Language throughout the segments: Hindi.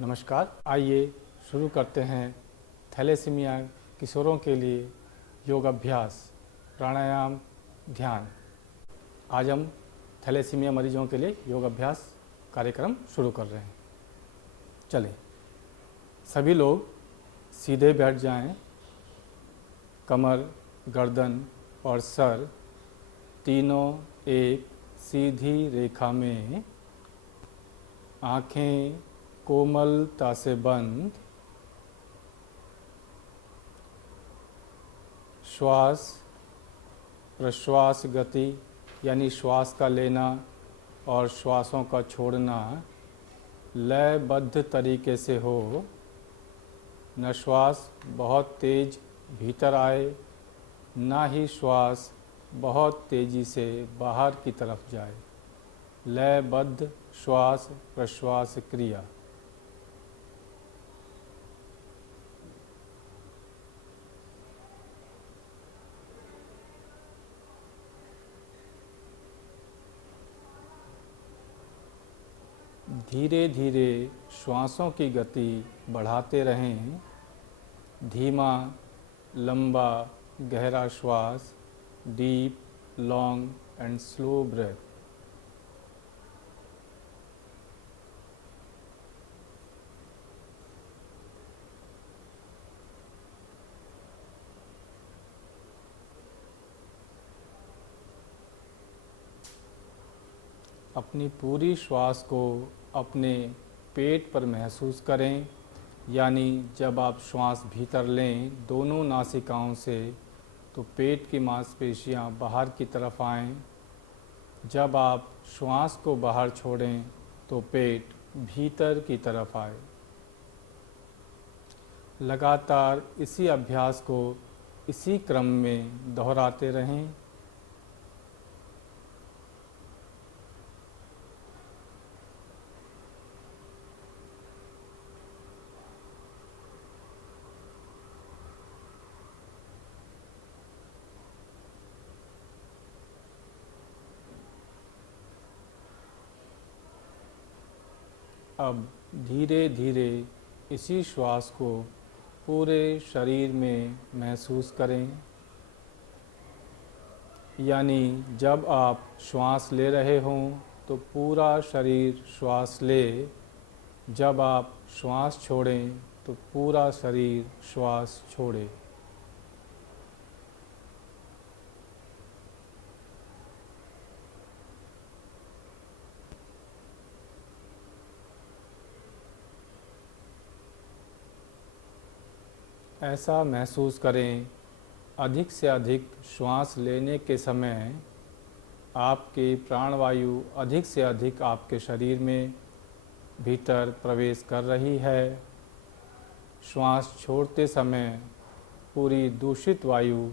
नमस्कार। आइए शुरू करते हैं थैलेसीमिया किशोरों के लिए योग अभ्यास, प्राणायाम, ध्यान। आज हम थैलेसीमिया मरीजों के लिए योग अभ्यास कार्यक्रम शुरू कर रहे हैं। चलें, सभी लोग सीधे बैठ जाएं। कमर, गर्दन और सर तीनों एक सीधी रेखा में, आँखें कोमलता से बंद। श्वास प्रश्वास गति यानी श्वास का लेना और श्वासों का छोड़ना लयबद्ध तरीके से हो। न श्वास बहुत तेज भीतर आए, ना ही श्वास बहुत तेजी से बाहर की तरफ जाए। लयबद्ध श्वास प्रश्वास क्रिया। धीरे धीरे श्वासों की गति बढ़ाते रहें। धीमा लंबा गहरा श्वास, deep long and slow breath. अपनी पूरी श्वास को अपने पेट पर महसूस करें, यानी जब आप श्वास भीतर लें दोनों नासिकाओं से तो पेट की मांसपेशियां बाहर की तरफ आएं। जब आप श्वास को बाहर छोड़ें तो पेट भीतर की तरफ आए। लगातार इसी अभ्यास को इसी क्रम में दोहराते रहें। अब धीरे धीरे इसी श्वास को पूरे शरीर में महसूस करें, यानी जब आप श्वास ले रहे हों तो पूरा शरीर श्वास ले। जब आप श्वास छोड़ें तो पूरा शरीर श्वास छोड़े। ऐसा महसूस करें, अधिक से अधिक श्वास लेने के समय आपकी प्राणवायु अधिक से अधिक आपके शरीर में भीतर प्रवेश कर रही है। श्वास छोड़ते समय पूरी दूषित वायु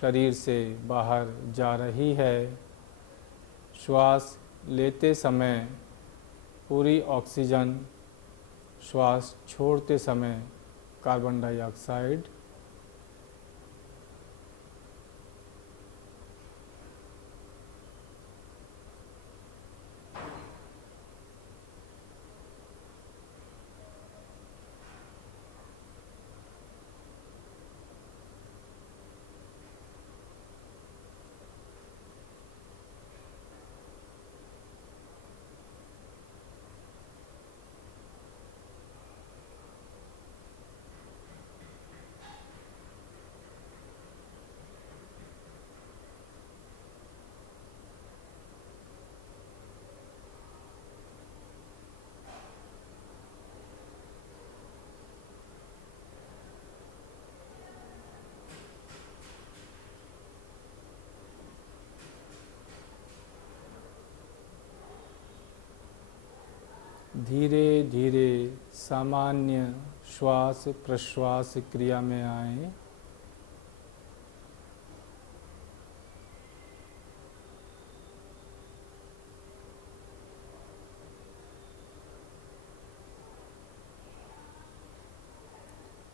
शरीर से बाहर जा रही है। श्वास लेते समय पूरी ऑक्सीजन, श्वास छोड़ते समय कार्बन डाइऑक्साइड। धीरे धीरे सामान्य श्वास प्रश्वास क्रिया में आएं।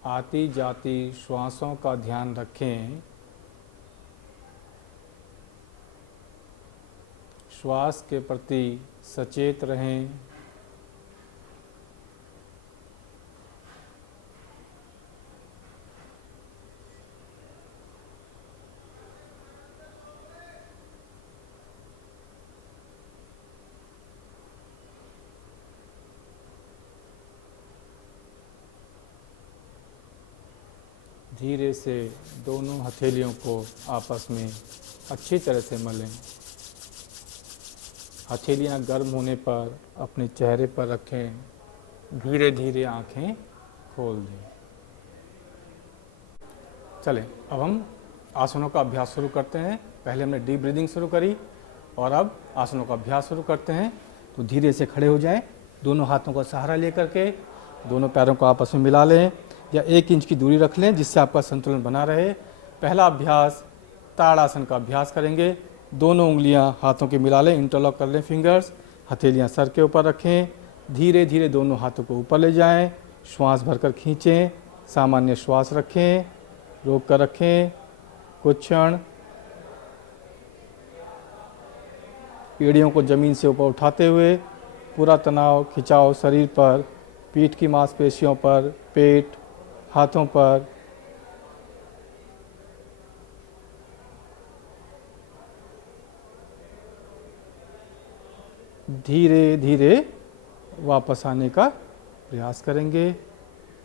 आती जाती श्वासों का ध्यान रखें। श्वास के प्रति सचेत रहें। धीरे से दोनों हथेलियों को आपस में अच्छी तरह से मलें। हथेलियाँ गर्म होने पर अपने चेहरे पर रखें। धीरे धीरे आँखें खोल दें। चलें, अब हम आसनों का अभ्यास शुरू करते हैं। पहले हमने डीप ब्रीदिंग शुरू करी और अब आसनों का अभ्यास शुरू करते हैं। तो धीरे से खड़े हो जाएं, दोनों हाथों का सहारा लेकर के दोनों पैरों को आपस में मिला लें या 1 इंच की दूरी रख लें जिससे आपका संतुलन बना रहे। पहला अभ्यास ताड़ासन का अभ्यास करेंगे। दोनों उंगलियां हाथों के मिला लें, इंटरलॉक कर लें फिंगर्स, हथेलियां सर के ऊपर रखें। धीरे धीरे दोनों हाथों को ऊपर ले जाएं, श्वास भरकर खींचें, सामान्य श्वास रखें, रोक कर रखें कुछ क्षण। एड़ियों को ज़मीन से ऊपर उठाते हुए पूरा तनाव खिंचाव शरीर पर, पीठ की मांसपेशियों पर, पेट, हाथों पर। धीरे धीरे वापस आने का प्रयास करेंगे।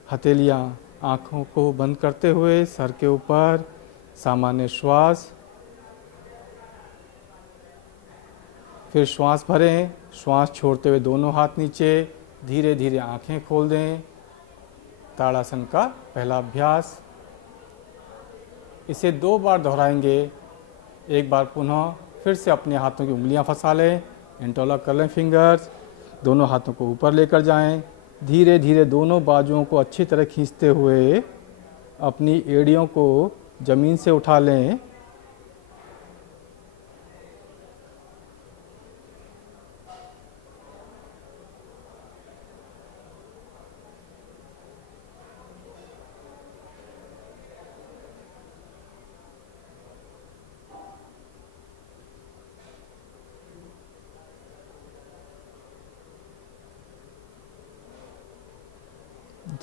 हथेलियां आँखों को बंद करते हुए सर के ऊपर, सामान्य श्वास। फिर श्वास भरें, श्वास छोड़ते हुए दोनों हाथ नीचे, धीरे धीरे आँखें खोल दें। ताड़ासन का पहला अभ्यास। इसे 2 बार दोहराएंगे। एक बार पुनः फिर से अपने हाथों की उंगलियां फंसा लें, इंटरलॉक कर लें फिंगर्स, दोनों हाथों को ऊपर लेकर जाएं। धीरे धीरे दोनों बाजुओं को अच्छी तरह खींचते हुए अपनी एड़ियों को ज़मीन से उठा लें।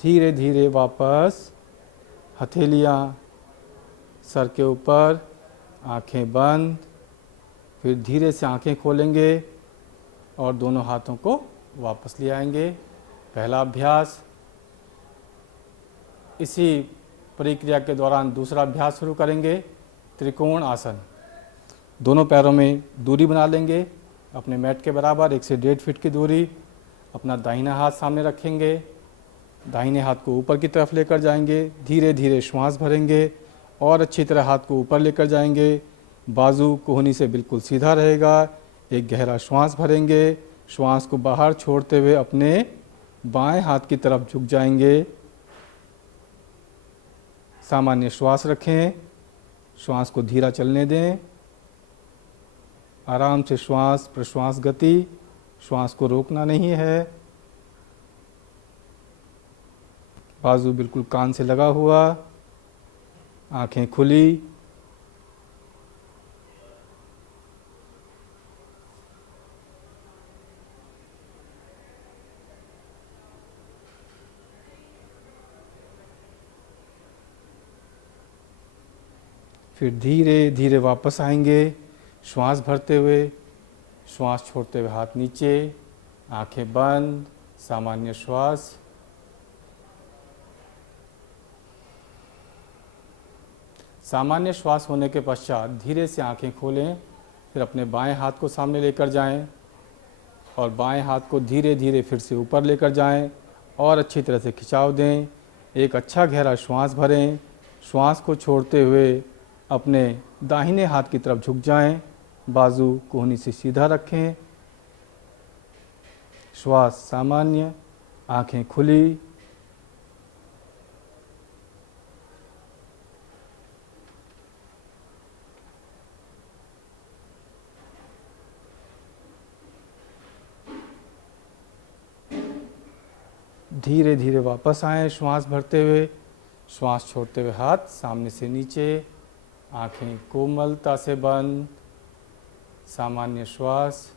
धीरे धीरे वापस हथेलियां सर के ऊपर, आंखें बंद। फिर धीरे से आंखें खोलेंगे और दोनों हाथों को वापस ले आएंगे। पहला अभ्यास। इसी प्रक्रिया के दौरान दूसरा अभ्यास शुरू करेंगे, त्रिकोण आसन। दोनों पैरों में दूरी बना लेंगे अपने मैट के बराबर, 1 से 1.5 फीट की दूरी। अपना दाहिना हाथ सामने रखेंगे, दाहिने हाथ को ऊपर की तरफ लेकर जाएंगे। धीरे धीरे श्वास भरेंगे और अच्छी तरह हाथ को ऊपर लेकर जाएंगे। बाजू कोहनी से बिल्कुल सीधा रहेगा। एक गहरा श्वास भरेंगे, श्वास को बाहर छोड़ते हुए अपने बाएं हाथ की तरफ झुक जाएंगे। सामान्य श्वास रखें, श्वास को धीरा चलने दें। आराम से श्वास प्रश्वास गति, श्वास को रोकना नहीं है। बाजू बिल्कुल कान से लगा हुआ, आंखें खुली। फिर धीरे धीरे वापस आएंगे, श्वास भरते हुए, श्वास छोड़ते हुए हाथ नीचे, आंखें बंद, सामान्य श्वास। सामान्य श्वास होने के पश्चात धीरे से आंखें खोलें। फिर अपने बाएं हाथ को सामने लेकर जाएं और बाएं हाथ को धीरे धीरे फिर से ऊपर लेकर जाएं और अच्छी तरह से खिंचाव दें। एक अच्छा गहरा श्वास भरें। श्वास को छोड़ते हुए अपने दाहिने हाथ की तरफ झुक जाएं। बाजू कोहनी से सीधा रखें। श्वास सामान्य, आंखें खुली। धीरे धीरे वापस आएं, श्वास भरते हुए, श्वास छोड़ते हुए हाथ सामने से नीचे, आंखें कोमलता से बंद, सामान्य श्वास।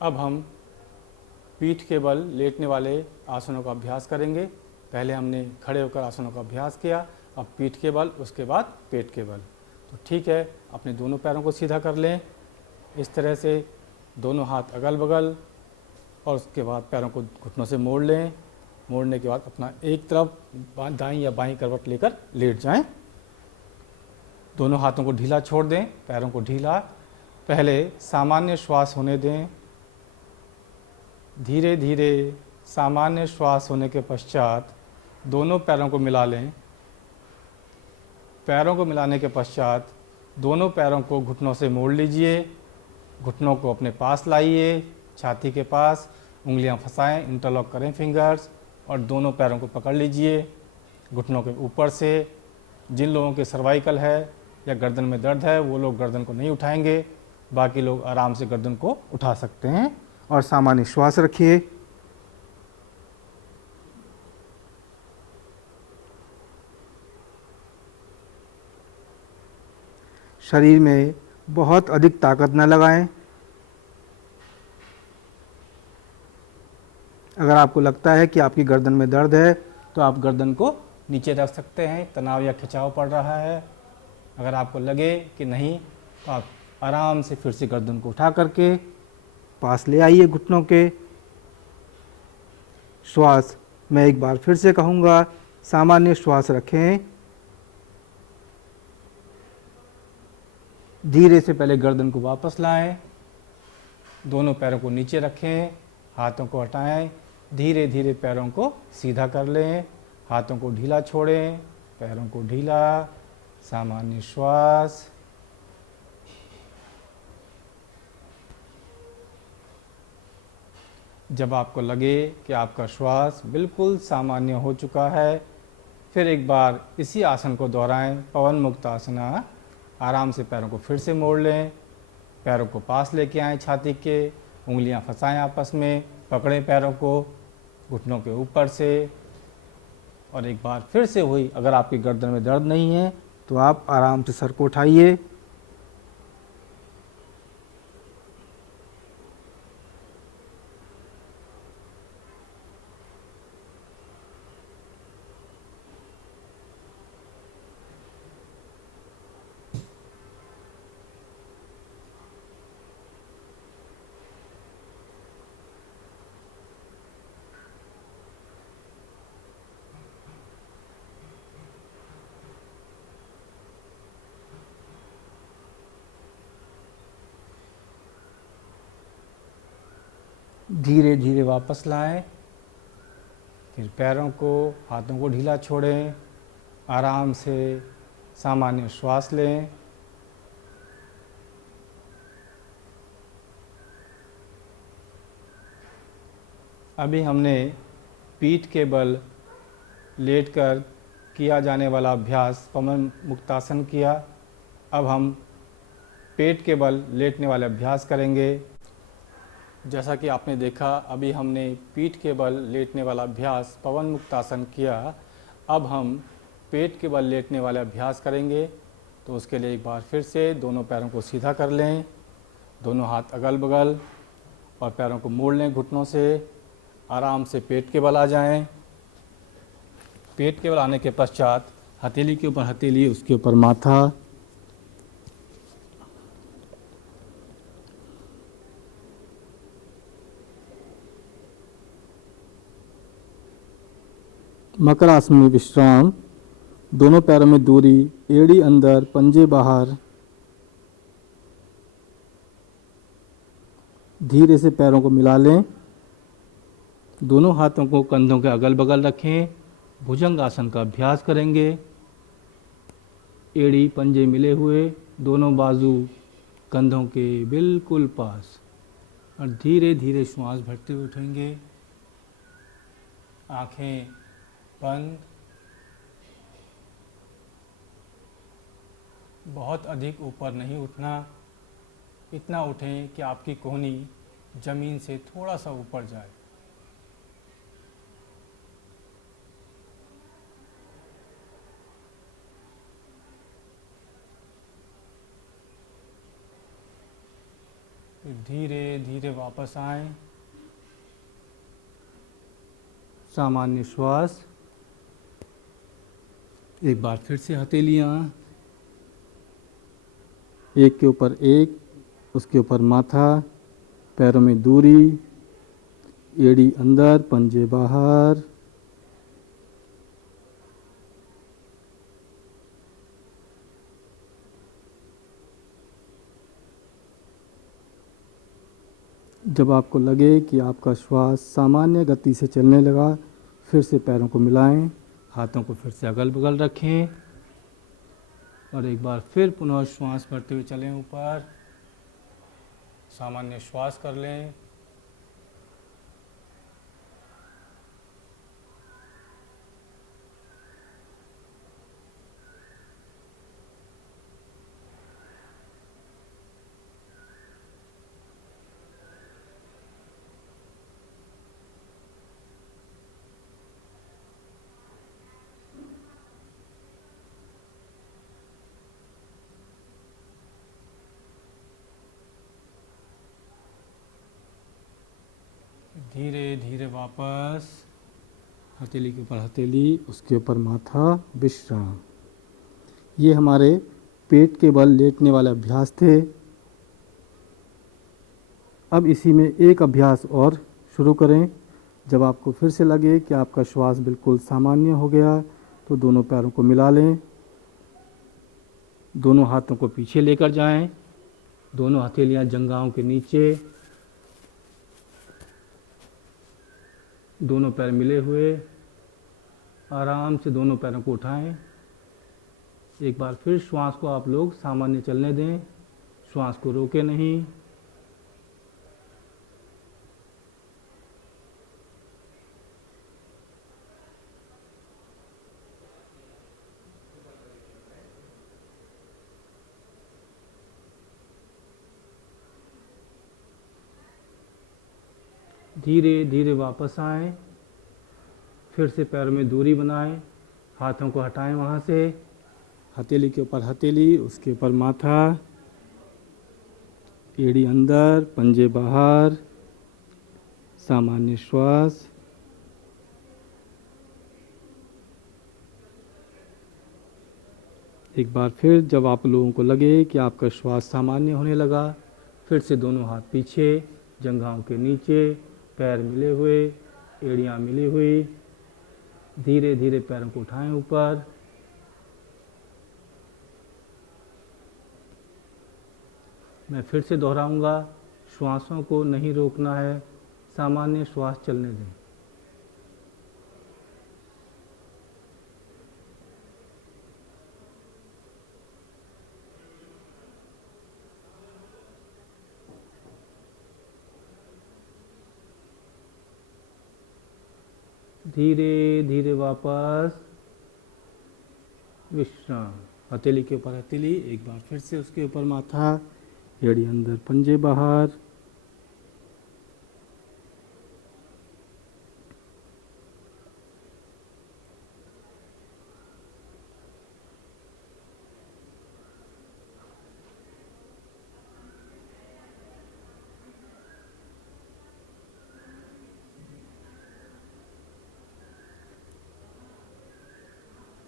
अब हम पीठ के बल लेटने वाले आसनों का अभ्यास करेंगे। पहले हमने खड़े होकर आसनों का अभ्यास किया, अब पीठ के बल, उसके बाद पेट के बल। तो ठीक है, अपने दोनों पैरों को सीधा कर लें इस तरह से, दोनों हाथ अगल बगल, और उसके बाद पैरों को घुटनों से मोड़ लें। मोड़ने के बाद अपना एक तरफ दाईं या बाईं करवट लेकर लेट जाएं। दोनों हाथों को ढीला छोड़ दें, पैरों को ढीला। पहले सामान्य श्वास होने दें। धीरे धीरे सामान्य श्वास होने के पश्चात दोनों पैरों को मिला लें। पैरों को मिलाने के पश्चात दोनों पैरों को घुटनों से मोड़ लीजिए। घुटनों को अपने पास लाइए, छाती के पास, उंगलियां फंसाएं, इंटरलॉक करें फिंगर्स, और दोनों पैरों को पकड़ लीजिए घुटनों के ऊपर से। जिन लोगों के सर्वाइकल है या गर्दन में दर्द है वो लोग गर्दन को नहीं उठाएंगे, बाकी लोग आराम से गर्दन को उठा सकते हैं। और सामान्य श्वास रखिए। शरीर में बहुत अधिक ताकत न लगाएं। अगर आपको लगता है कि आपकी गर्दन में दर्द है तो आप गर्दन को नीचे रख सकते हैं, तनाव या खिंचाव पड़ रहा है। अगर आपको लगे कि नहीं तो आप आराम से फिर से गर्दन को उठा करके पास ले आइए घुटनों के। श्वास मैं एक बार फिर से कहूँगा, सामान्य श्वास रखें। धीरे से पहले गर्दन को वापस लाएं, दोनों पैरों को नीचे रखें, हाथों को हटाएं, धीरे धीरे पैरों को सीधा कर लें, हाथों को ढीला छोड़ें, पैरों को ढीला। सामान्य श्वास। जब आपको लगे कि आपका श्वास बिल्कुल सामान्य हो चुका है, फिर एक बार इसी आसन को दोहराएं, पवन मुक्त आसना। आराम से पैरों को फिर से मोड़ लें, पैरों को पास लेके आएं छाती के, उंगलियां फंसाएं आपस में, पकड़ें पैरों को घुटनों के ऊपर से। और एक बार फिर से हुई, अगर आपकी गर्दन में दर्द नहीं है तो आप आराम से सर को उठाइए। धीरे धीरे वापस लाएं, फिर पैरों को, हाथों को ढीला छोड़ें, आराम से सामान्य श्वास लें। अभी हमने पीठ के बल लेटकर किया जाने वाला अभ्यास पवन मुक्तासन किया। अब हम पेट के बल लेटने वाले अभ्यास करेंगे। जैसा कि आपने देखा, अभी हमने पीठ के बल लेटने वाला अभ्यास पवन मुक्तासन किया। अब हम पेट के बल लेटने वाले अभ्यास करेंगे। तो उसके लिए एक बार फिर से दोनों पैरों को सीधा कर लें, दोनों हाथ अगल बगल, और पैरों को मोड़ लें घुटनों से। आराम से पेट के बल आ जाएं। पेट के बल आने के पश्चात हथेली के ऊपर हथेली, उसके ऊपर माथा। मकर आसन में विश्राम। दोनों पैरों में दूरी, एड़ी अंदर, पंजे बाहर। धीरे से पैरों को मिला लें, दोनों हाथों को कंधों के अगल बगल रखें। भुजंग आसन का अभ्यास करेंगे। एड़ी पंजे मिले हुए, दोनों बाजू कंधों के बिल्कुल पास, और धीरे धीरे श्वास भरते हुए उठेंगे। आंखें बंद। बहुत अधिक ऊपर नहीं उठना, इतना उठें कि आपकी कोहनी जमीन से थोड़ा सा ऊपर जाए। फिर धीरे धीरे वापस आएं। सामान्य श्वास। एक बार फिर से हथेलियाँ एक के ऊपर एक, उसके ऊपर माथा, पैरों में दूरी, एड़ी अंदर पंजे बाहर। जब आपको लगे कि आपका श्वास सामान्य गति से चलने लगा, फिर से पैरों को मिलाएं, हाथों को फिर से अगल बगल रखें और एक बार फिर पुनः श्वास भरते हुए चलें ऊपर। सामान्य श्वास कर लें। धीरे धीरे वापस हथेली के ऊपर हथेली, उसके ऊपर माथा, विश्राम। ये हमारे पेट के बल लेटने वाले अभ्यास थे। अब इसी में एक अभ्यास और शुरू करें। जब आपको फिर से लगे कि आपका श्वास बिल्कुल सामान्य हो गया, तो दोनों पैरों को मिला लें, दोनों हाथों को पीछे लेकर जाएं, दोनों हथेलियां जंघाओं के नीचे, दोनों पैर मिले हुए, आराम से दोनों पैरों को उठाएं। एक बार फिर श्वास को आप लोग सामान्य चलने दें, श्वास को रोके नहीं। धीरे धीरे वापस आएं, फिर से पैरों में दूरी बनाएं, हाथों को हटाएं वहाँ से, हथेली के ऊपर हथेली, उसके ऊपर माथा, एड़ी अंदर पंजे बाहर, सामान्य श्वास। एक बार फिर जब आप लोगों को लगे कि आपका श्वास सामान्य होने लगा, फिर से दोनों हाथ पीछे, जंघाओं के नीचे, पैर मिले हुए, एड़ियाँ मिली हुई, धीरे धीरे पैरों को उठाएं ऊपर। मैं फिर से दोहराऊंगा, श्वासों को नहीं रोकना है, सामान्य श्वास चलने दें। धीरे धीरे वापस विश्राम। हथेली के ऊपर हथेली, एक बार फिर से उसके ऊपर माथा, एड़ी अंदर पंजे बाहर।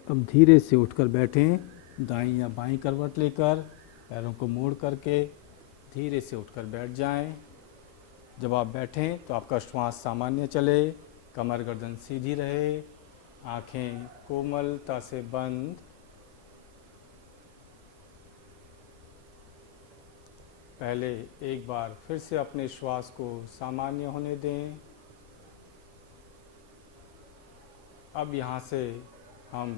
अब धीरे से उठकर बैठें, दाईं या बाईं करवट लेकर, पैरों को मोड़ करके धीरे से उठकर बैठ जाएं। जब आप बैठें तो आपका श्वास सामान्य चले, कमर गर्दन सीधी रहे, आंखें कोमलता से बंद। पहले एक बार फिर से अपने श्वास को सामान्य होने दें। अब यहाँ से हम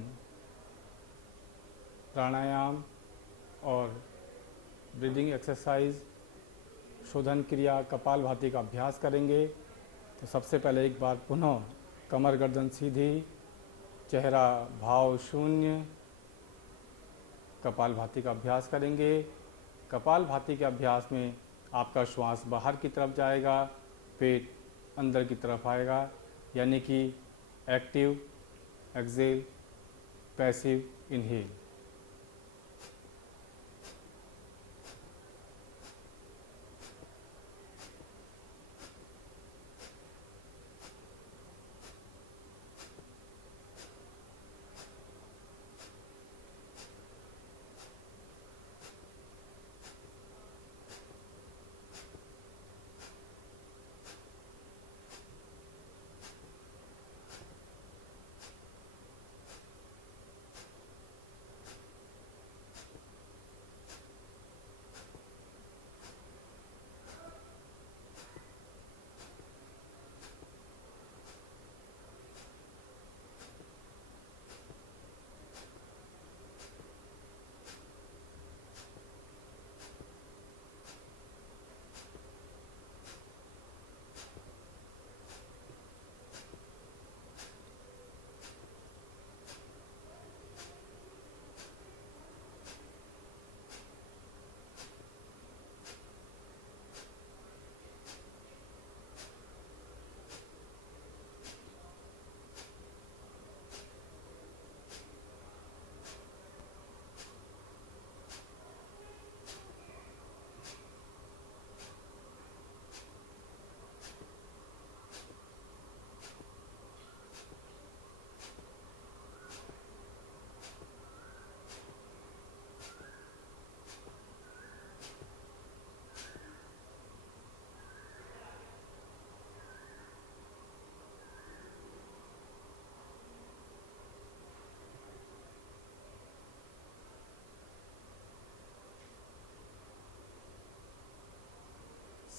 प्राणायाम और ब्रीदिंग एक्सरसाइज, शोधन क्रिया, कपालभाति का अभ्यास करेंगे। तो सबसे पहले एक बार पुनः कमर गर्दन सीधी, चेहरा भाव शून्य, कपालभाति का अभ्यास करेंगे। कपालभाति के अभ्यास में आपका श्वास बाहर की तरफ जाएगा, पेट अंदर की तरफ आएगा, यानी कि एक्टिव एक्सेल, पैसिव इनहेल।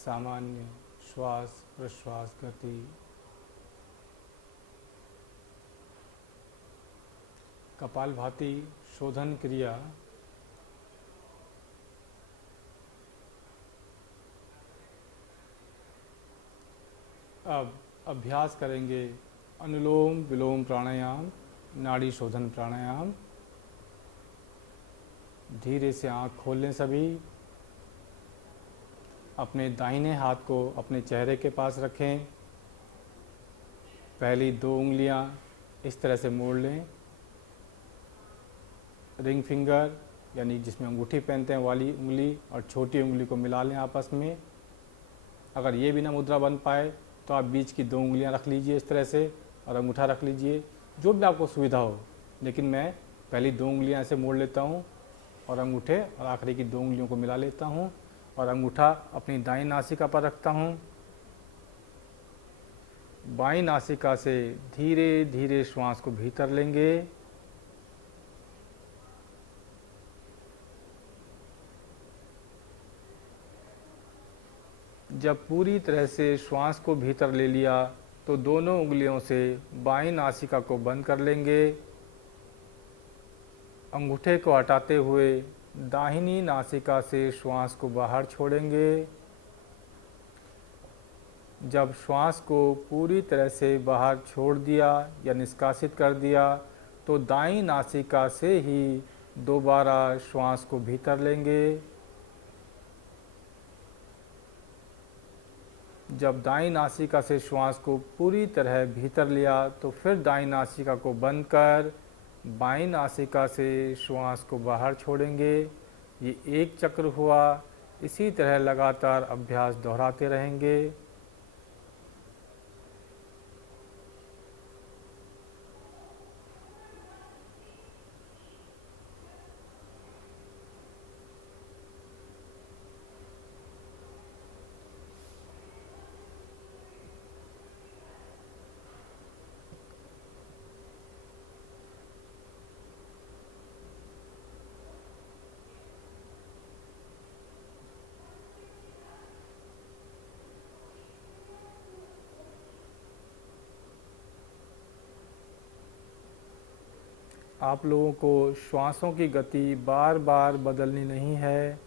सामान्य श्वास प्रश्वास गति। कपालभाति शोधन क्रिया अब अभ्यास करेंगे अनुलोम विलोम प्राणायाम, नाड़ी शोधन प्राणायाम। धीरे से आँख खोल लें सभी। अपने दाहिने हाथ को अपने चेहरे के पास रखें। पहली 2 उंगलियां इस तरह से मोड़ लें। रिंग फिंगर यानी जिसमें अंगूठी पहनते हैं वाली उंगली और छोटी उंगली को मिला लें आपस में। अगर ये भी ना मुद्रा बन पाए तो आप बीच की 2 उंगलियां रख लीजिए इस तरह से और अंगूठा रख लीजिए, जो भी आपको सुविधा हो। लेकिन मैं पहली 2 उंगलियां ऐसे मोड़ लेता हूँ और अंगूठे और आखिरी की 2 उंगलियों को मिला लेता हूँ और अंगूठा अपनी दाईं नासिका पर रखता हूँ। बाईं नासिका से धीरे धीरे श्वास को भीतर लेंगे। जब पूरी तरह से श्वास को भीतर ले लिया तो दोनों उंगलियों से बाईं नासिका को बंद कर लेंगे। अंगूठे को हटाते हुए दाहिनी नासिका से श्वास को बाहर छोड़ेंगे। जब श्वास को पूरी तरह से बाहर छोड़ दिया या निष्कासित कर दिया तो दाईं नासिका से ही दोबारा श्वास को भीतर लेंगे। जब दाईं नासिका से श्वास को पूरी तरह भीतर लिया तो फिर दाईं नासिका को बंद कर बाईं नासिका से श्वास को बाहर छोड़ेंगे। ये एक चक्र हुआ। इसी तरह लगातार अभ्यास दोहराते रहेंगे। आप लोगों को श्वासों की गति बार बार बदलनी नहीं है।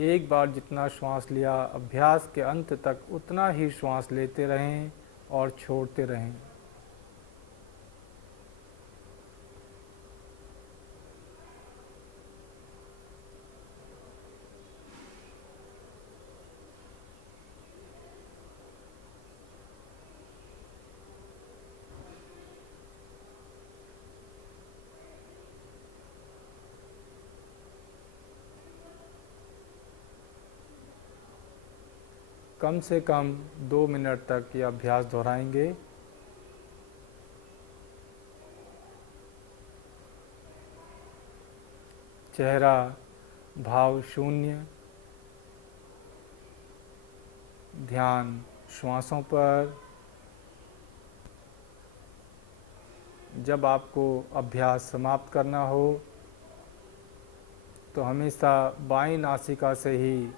एक बार जितना श्वास लिया अभ्यास के अंत तक उतना ही श्वास लेते रहें और छोड़ते रहें। कम से कम 2 मिनट तक ये अभ्यास दोहराएंगे। चेहरा भाव शून्य, ध्यान श्वासों पर। जब आपको अभ्यास समाप्त करना हो तो हमेशा बाईं नासिका से ही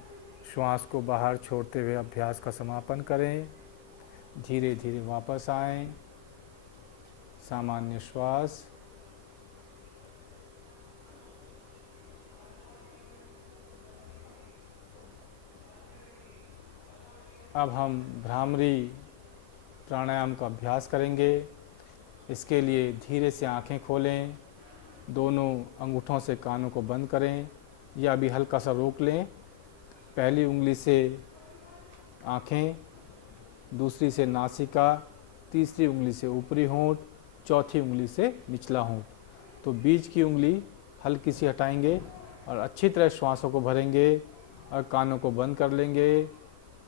श्वास को बाहर छोड़ते हुए अभ्यास का समापन करें। धीरे धीरे वापस आएं। सामान्य श्वास। अब हम भ्रामरी प्राणायाम का अभ्यास करेंगे। इसके लिए धीरे से आंखें खोलें, दोनों अंगूठों से कानों को बंद करें या अभी हल्का सा रोक लें। पहली उंगली से आँखें, दूसरी से नासिका, तीसरी उंगली से ऊपरी होंठ, चौथी उंगली से निचला होंठ। तो बीच की उंगली हल्की सी हटाएंगे और अच्छी तरह श्वासों को भरेंगे और कानों को बंद कर लेंगे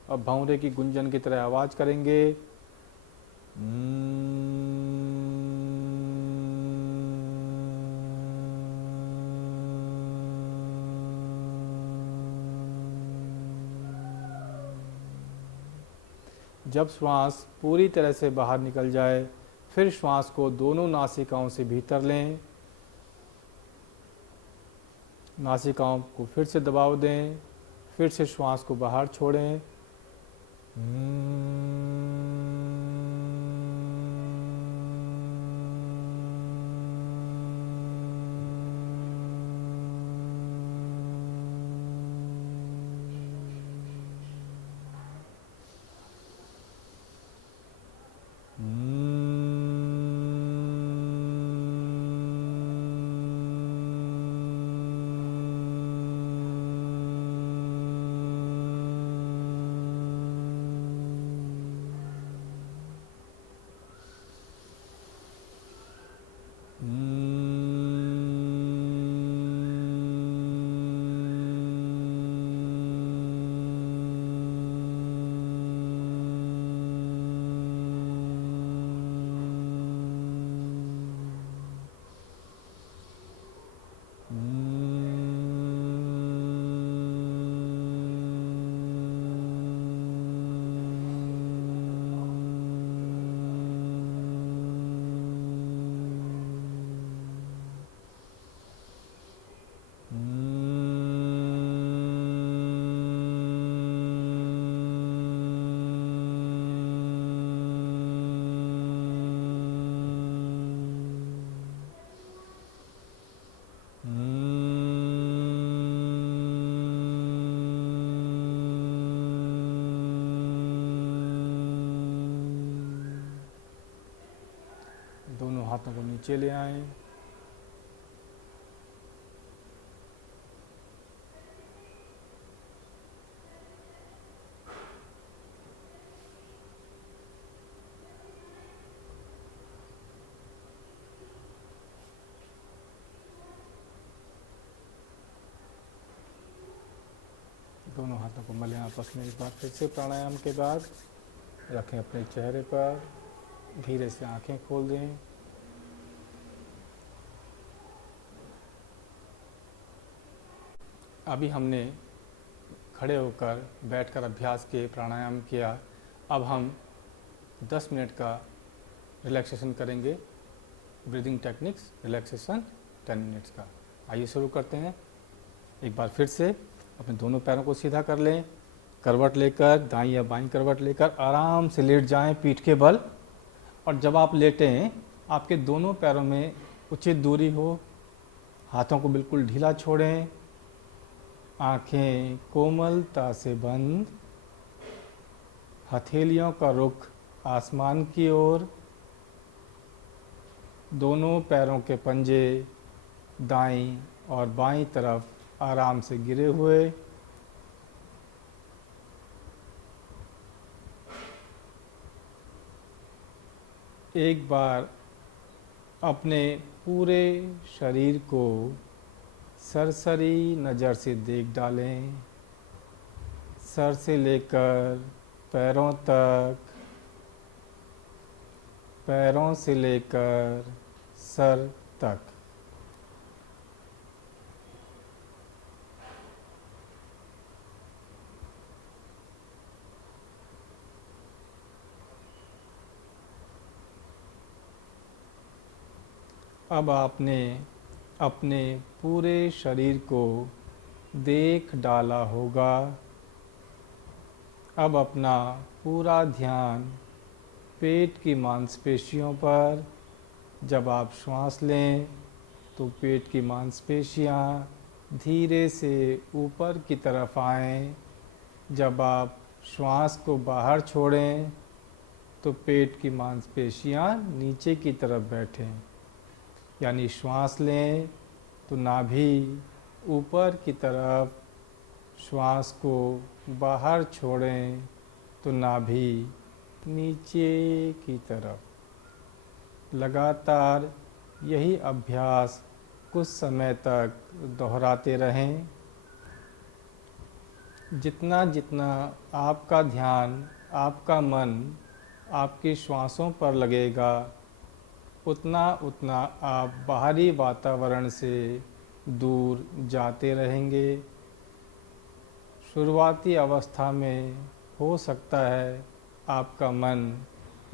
और भंवरे की गुंजन की तरह आवाज़ करेंगे। जब श्वास पूरी तरह से बाहर निकल जाए फिर श्वास को दोनों नासिकाओं से भीतर लें। नासिकाओं को फिर से दबाव दें, फिर से श्वास को बाहर छोड़ें दोनों हाथों को नीचे ले आएं। दोनों हाथों को मलें आपस में। एक बार फिर से प्राणायाम के बाद रखें अपने चेहरे पर, धीरे से आंखें खोल दें। अभी हमने खड़े होकर बैठकर अभ्यास के प्राणायाम किया। अब हम 10 मिनट का रिलैक्सेशन करेंगे। ब्रीदिंग टेक्निक्स रिलैक्सेशन 10 मिनट्स का। आइए शुरू करते हैं। एक बार फिर से अपने दोनों पैरों को सीधा कर लें। करवट लेकर, दाईं या बाईं करवट लेकर आराम से लेट जाएं पीठ के बल। और जब आप लेटें, आपके दोनों पैरों में उचित दूरी हो। हाथों को बिल्कुल ढीला छोड़ें। आंखें कोमलता से बंद। हथेलियों का रुख आसमान की ओर। दोनों पैरों के पंजे दाईं और बाईं तरफ आराम से गिरे हुए। एक बार अपने पूरे शरीर को सरसरी नज़र से देख डालें। सर से लेकर पैरों तक, पैरों से लेकर सर तक। अब आपने अपने पूरे शरीर को देख डाला होगा। अब अपना पूरा ध्यान पेट की मांसपेशियों पर। जब आप श्वास लें तो पेट की मांसपेशियां धीरे से ऊपर की तरफ आएं। जब आप श्वास को बाहर छोड़ें तो पेट की मांसपेशियां नीचे की तरफ बैठें। यानी श्वास लें तो नाभि ऊपर की तरफ, श्वास को बाहर छोड़ें तो नाभि नीचे की तरफ। लगातार यही अभ्यास कुछ समय तक दोहराते रहें। जितना जितना आपका ध्यान, आपका मन आपकी श्वासों पर लगेगा, उतना उतना आप बाहरी वातावरण से दूर जाते रहेंगे। शुरुआती अवस्था में हो सकता है आपका मन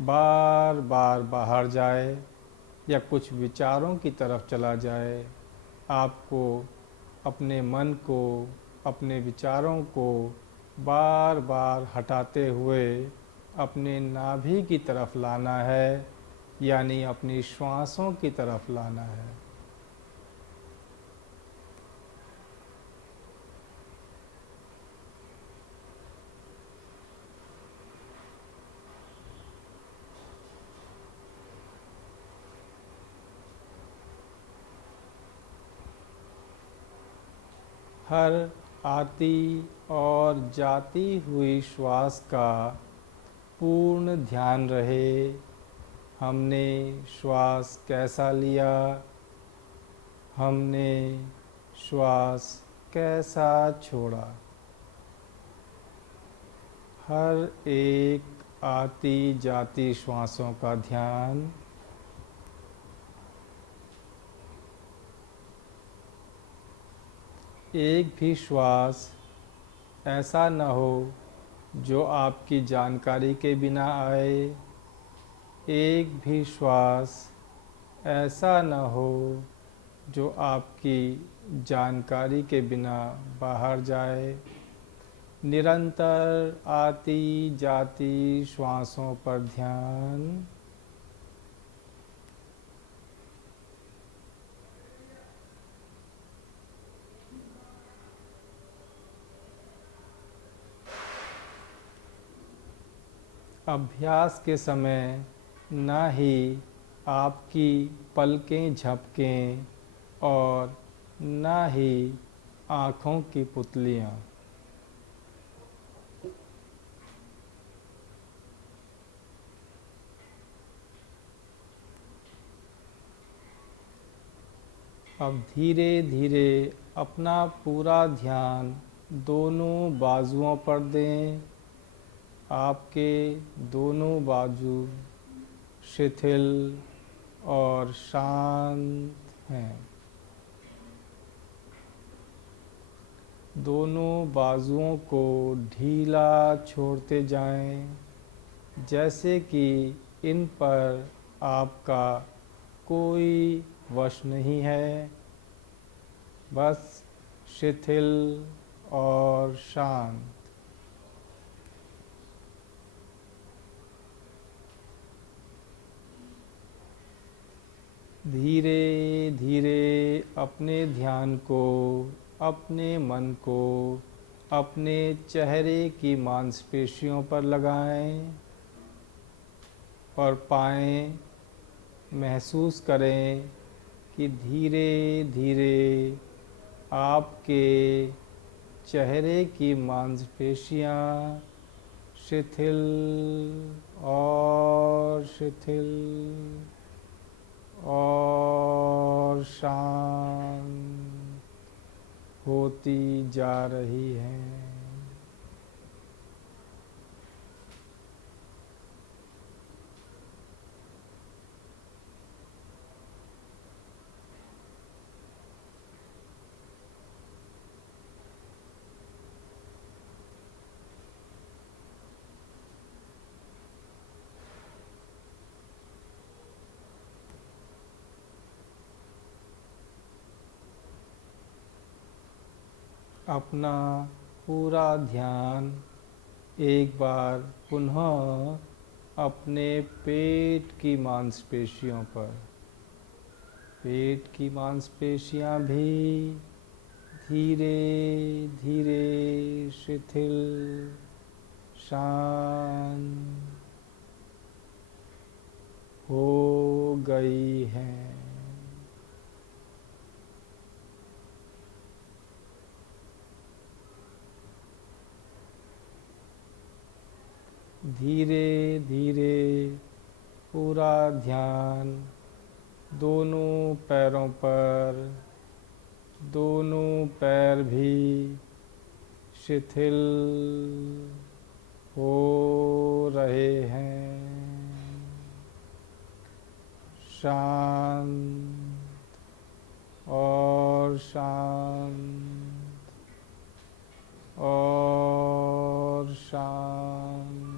बार बार बाहर जाए या कुछ विचारों की तरफ चला जाए। आपको अपने मन को, अपने विचारों को बार बार हटाते हुए अपने नाभि की तरफ लाना है, यानी अपनी श्वासों की तरफ लाना है। हर आती और जाती हुई श्वास का पूर्ण ध्यान रहे। हमने श्वास कैसा लिया, हमने श्वास कैसा छोड़ा। हर एक आती जाती श्वासों का ध्यान। एक भी श्वास ऐसा न हो जो आपकी जानकारी के बिना आए। एक भी श्वास ऐसा न हो जो आपकी जानकारी के बिना बाहर जाए। निरंतर आती जाती श्वासों पर ध्यान। अभ्यास के समय न ही आपकी पलकें झपकें और न ही आँखों की पुतलियाँ। अब धीरे धीरे अपना पूरा ध्यान दोनों बाजुओं पर दें। आपके दोनों बाजू शिथिल और शांत हैं। दोनों बाजुओं को ढीला छोड़ते जाएं, जैसे कि इन पर आपका कोई वश नहीं है, बस शिथिल और शांत। धीरे धीरे अपने ध्यान को, अपने मन को अपने चेहरे की मांसपेशियों पर लगाएं और पाएं, महसूस करें कि धीरे धीरे आपके चेहरे की मांसपेशियां शिथिल और शिथिल और शांत होती जा रही हैं। अपना पूरा ध्यान एक बार पुनः अपने पेट की मांसपेशियों पर। पेट की मांसपेशियां भी धीरे धीरे शिथिल शांत हो गई हैं। धीरे धीरे पूरा ध्यान दोनों पैरों पर। दोनों पैर भी शिथिल हो रहे हैं। शांत और शांत और शांत।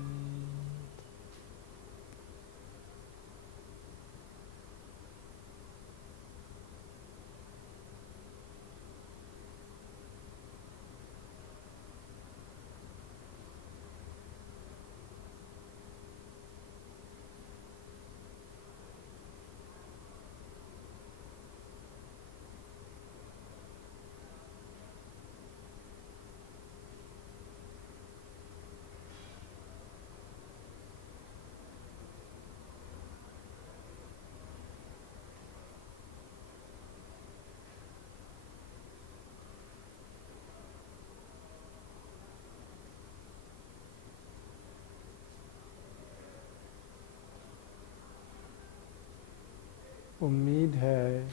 उम्मीद है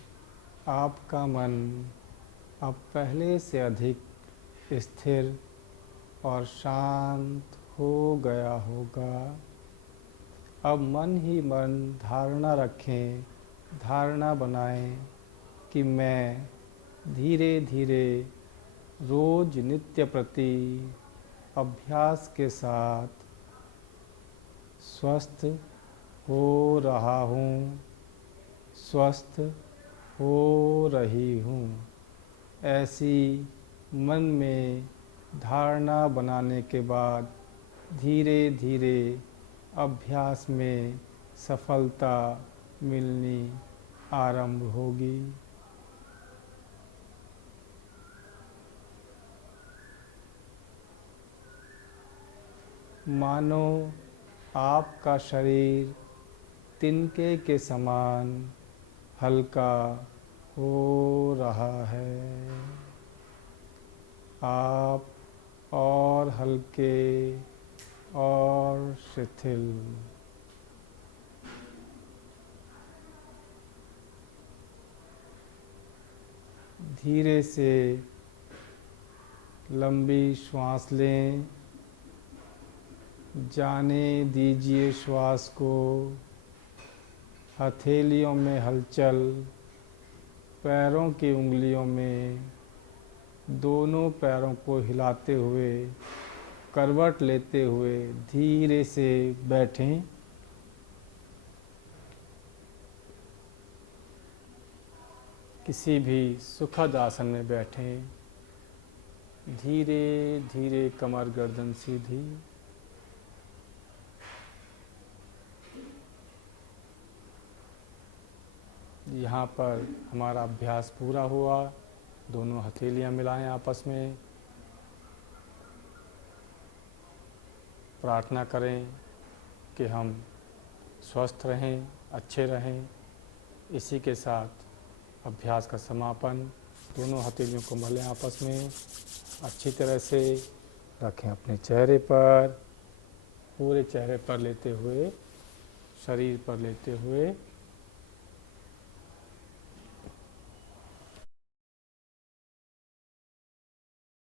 आपका मन अब पहले से अधिक स्थिर और शांत हो गया होगा। अब मन ही मन धारणा रखें, धारणा बनाएं कि मैं धीरे धीरे रोज नित्य प्रति अभ्यास के साथ स्वस्थ हो रहा हूँ, स्वस्थ हो रही हूँ। ऐसी मन में धारणा बनाने के बाद धीरे धीरे अभ्यास में सफलता मिलनी आरंभ होगी। मानो आपका शरीर तिनके के समान हल्का हो रहा है। आप और हल्के और शिथिल। धीरे से लंबी श्वास लें, जाने दीजिए श्वास को। हथेलियों में हलचल, पैरों की उंगलियों में, दोनों पैरों को हिलाते हुए, करवट लेते हुए धीरे से बैठें। किसी भी सुखद आसन में बैठें। धीरे धीरे कमर गर्दन सीधी। यहाँ पर हमारा अभ्यास पूरा हुआ। दोनों हथेलियाँ मिलाएं आपस में। प्रार्थना करें कि हम स्वस्थ रहें, अच्छे रहें। इसी के साथ अभ्यास का समापन। दोनों हथेलियों को मलें आपस में, अच्छी तरह से रखें अपने चेहरे पर, पूरे चेहरे पर लेते हुए, शरीर पर लेते हुए